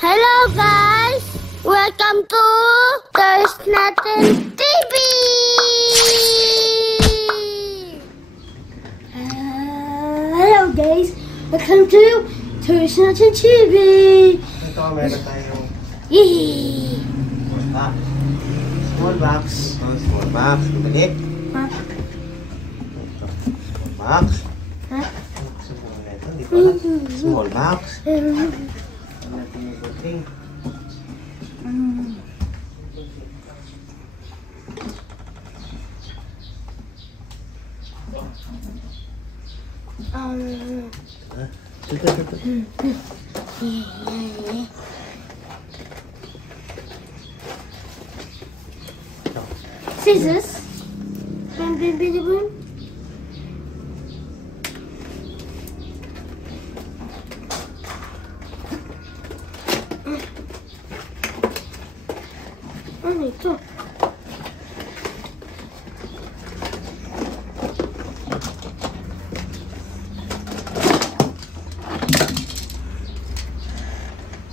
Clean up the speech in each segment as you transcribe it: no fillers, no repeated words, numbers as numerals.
Hello guys! Welcome to There's Nothing TV! Hello guys! Welcome to There's Nothing TV! Ito, meron tayong Yee! small box. Small box. Balik. Ha? Small box. Ha? Hindi pala. Small box. Ano natin yung buting? Scissors. Boom. Ano ito?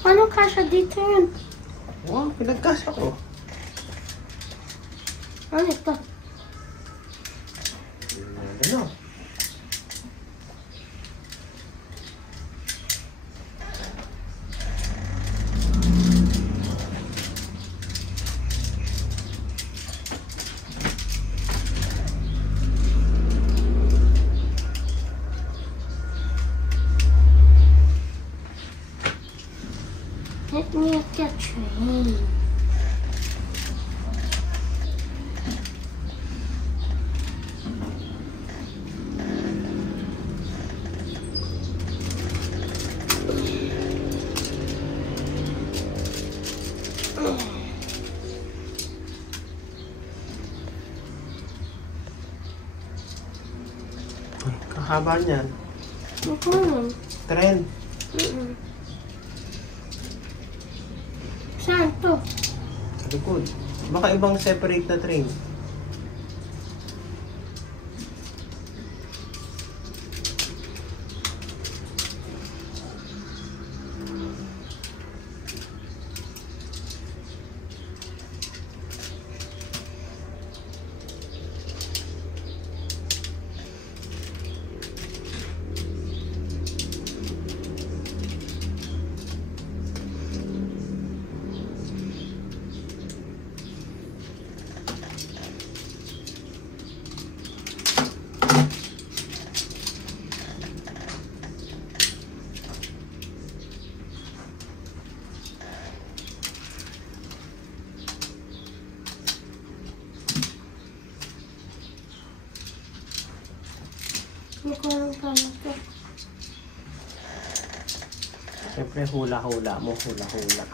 Ano kasha dito yun? Wow, pinagkasa ko. Ano ito? Ano? Let me get a train. Kahaba niyan. Trend. Saan to? Sa likod. Baka ibang separate na train. Siyempre hula-hula mo, hula-hula.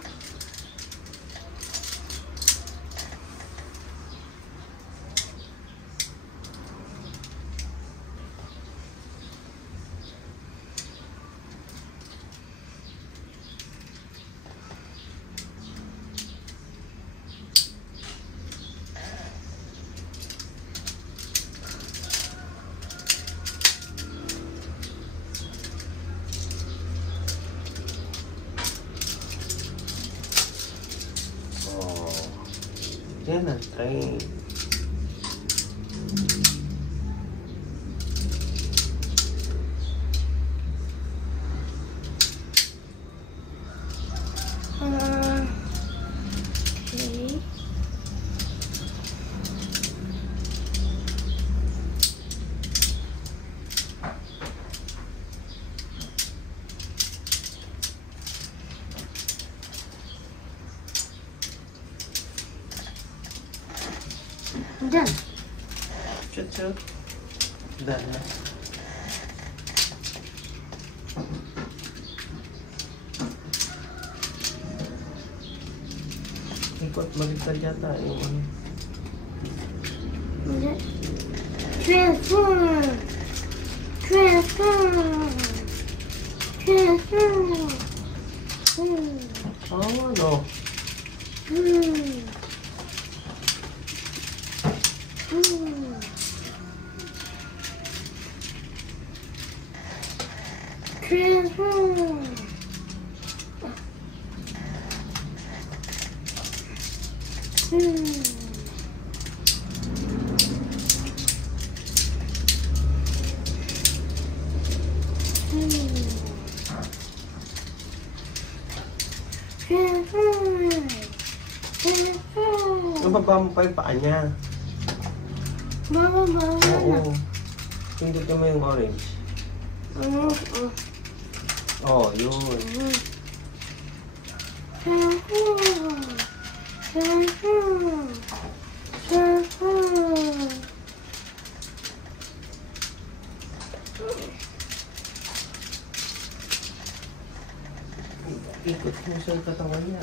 Yan ang train. Okay. Done. Shoot. Done na. Ikot, baliktad yata yung ano. Transform. Oh, ano? Transform. Nababa mo pa yung paa niya. Bawal na. Oo. Pindutin mo yung orange. Oh, yun. Ikot mo sa katawan niya.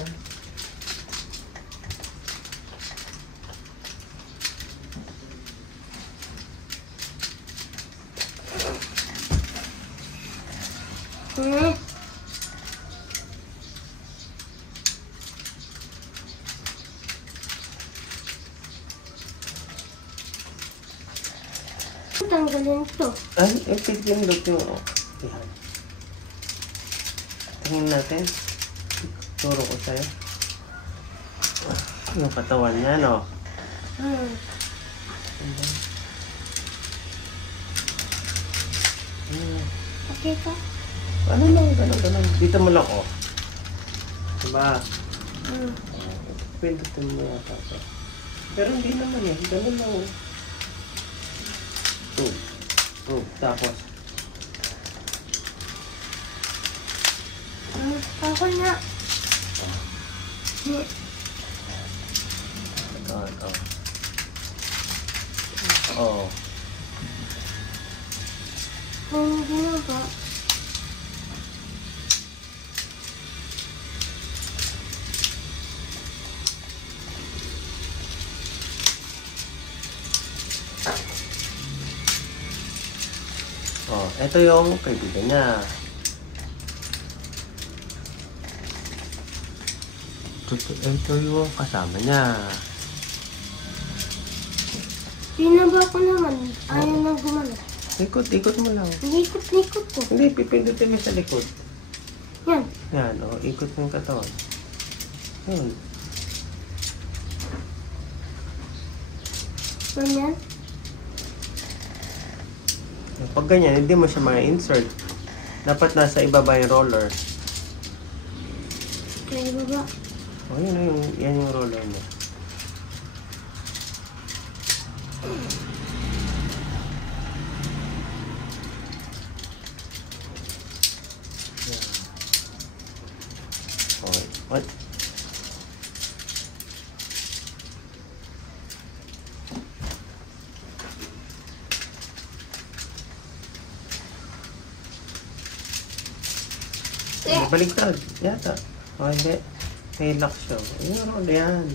Tanggalin to. Ay, pindot yung... Yan. Tingin natin. Turo ko sa'yo. Yung katawan niya, no? Okay ka? Ano lang, gano'n. Dito mo lang, oh. Diba? Pindutin mo yata. Pero hindi naman eh. Gano'n lang, oh. Tapos. Ako na. Oh. Hindi na ba? Oh, ito yung kaibigan niya. Ito yung kasama niya. Pinaba ko naman. Ayaw na gumana. Ikot mo lang. Nikot ko. Hindi, pipindutin mo sa likod. Yan. Yan, oh, ikot mo yung katawan. Yun. Ganyan. Pag ganyan, hindi mo siya ma-insert. Dapat nasa ibaba yung roller. Kaya baba. Oh, yan yung roller mo. Okay. What? Baligtad. Yata. O hindi. May lock siya. Ayun, yan.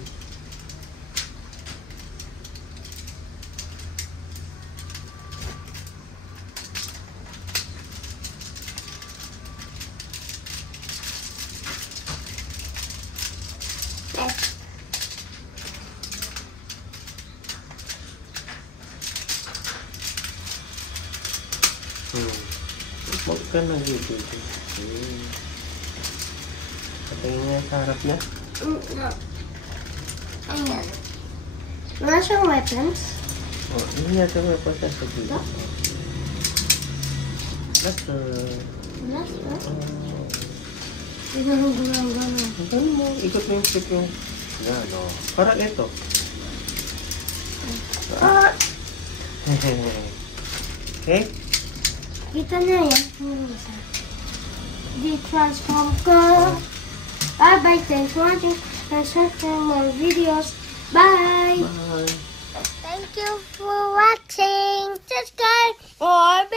Huwag ka nag-ibig. Patingin niya sa harap niya. No. Ayan. Wala siyang weapons. Oh, hindi natin may punta sa dito. Basta. Hindi na gumagano. Ano mo? Ikot mo yung clip yung... Yan, o. Parang ito. Okay? Kita na yan. Di-transform ko. Bye-bye. Thanks for watching. Subscribe for more videos. Bye! Bye! Thank you for watching. Subscribe for